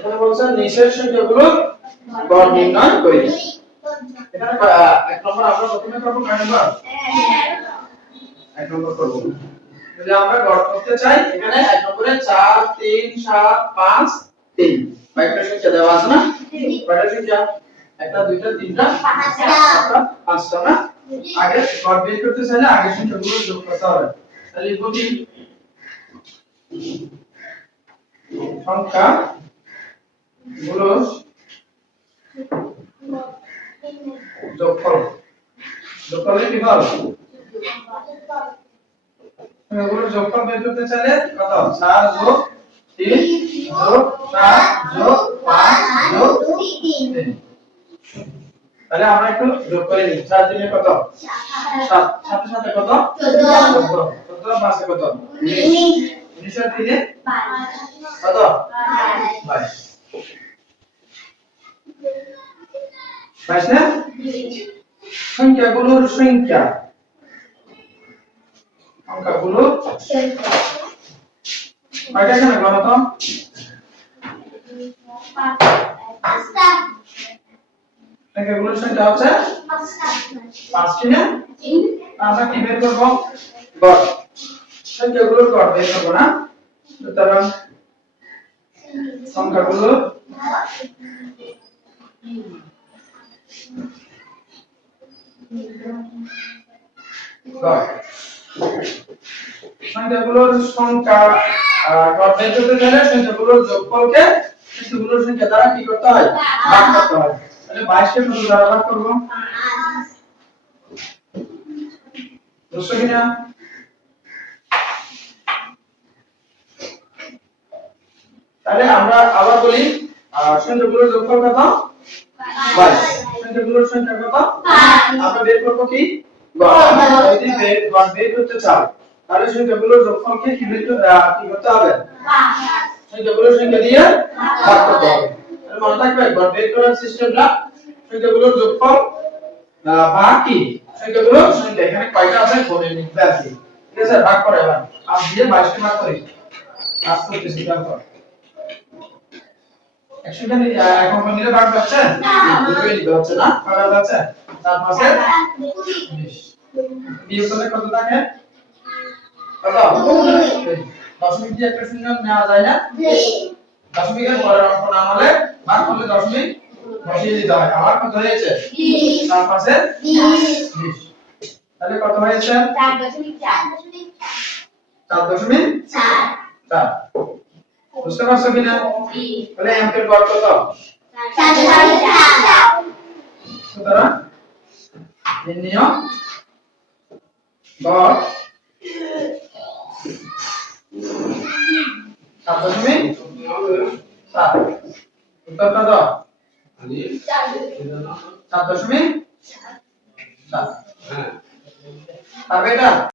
এখানে বলছে নিচের সংখ্যাগুলো গড় নির্ণয় করি। এখানে এক নম্বর আমরা প্রথমে করব কয় নম্বর? এক নম্বর করব। যদি আমরা গড় করতে চাই এখানে এক নম্বরে 4 3 7 5 3 কয়টা সংখ্যা দেওয়া আছে না? কয়টা সংখ্যা? একটা দুইটা তিনটা চারটা পাঁচটা না? আগে গড় বের করতে চাইলে আগে সংখ্যাগুলো যোগ করতে হবে। তাহলে লিখব কি? সংখ্যা গুলো যোগফল। যোগফলের কি ফল? এগুলোর যোগফল বের করতে চাইলে কত? 4 যোগ 3 যোগ 7 যোগ 5 যোগ 3। তাহলে আমরা একটু যোগ করে নিই। 4 দিনে কত? 7। সাথে সাথে কত? 14। 14 পাঁচে কত? 19। 19 আর 3 এ কত? 22। 22 না? সংখ্যাগুলোর সংখ্যা। সংখ্যাগুলো কয়টা এখানে বলো তো? 5টা। সংখ্যাগুলোর সংখ্যা হচ্ছে 5টি না? আমরা কি বের করব? গড়। সংখ্যাগুলোর গড় বের করব না? সুতরাং সংখ্যাগুলোর গড়। সংখ্যাগুলোর সংখ্যা গড় বের করতে গেলে সংখ্যাগুলোর যোগফলকে সংখ্যাগুলোর সংখ্যা দ্বারা কি করতে হয়? ভাগ করতে হয়। তাহলে 22 কে কত দ্বারা ভাগ করব? 5 বুঝছো কিনা? তাহলে আমরা আবার বলি সংখ্যাগুলোর যোগফল কত? 22। সংখ্যাগুলোর সংখ্যা কত? 5। আমরা বের করব কি? গড়। যদি গড় বের করতে চাও তাহলে সংখ্যাগুলোর যোগফলকে কি করতে হবে? 5। সংখ্যাগুলোর সংখ্যা দিয়ে ভাগ করতে হবে। তাহলে মনে থাকবে গড় বের করার সিস্টেমটা সংখ্যাগুলোর যোগফল ভাগ কি? সংখ্যাগুলোর সংখ্যা এখানে কয়টা আছে বলে লিখতে আছে। ঠিক আছে? ভাগ করে এবার 5 দিয়ে 22 কে ভাগ করি। 5 করতেছি তারপর 100 টা এখন নিলে ভাগ পাচ্ছে? না, দুটোই নিতে হচ্ছে না? কয়টা আছে? 4 5 এ 20। বিয়োগ করলে কত থাকে? কত? 2। দশমিক দিয়ে একটা শূন্য নেওয়া যায় না? দশমিকের পরের অঙ্ক না হলে ভাগ করলে দশমিক বসিয়ে দিতে হয়। আবার কত হয়েছে? 20। 4 5 এ 20। তাহলে কত হয়েছে? 4.4। 4.4। বুঝতে পারছো কিনা? তাহলে অঙ্কের গড় কত? 4.4। সুতরাং নির্ণয় গড় 7.4। উত্তর কত? 7.4। পারবে এটা?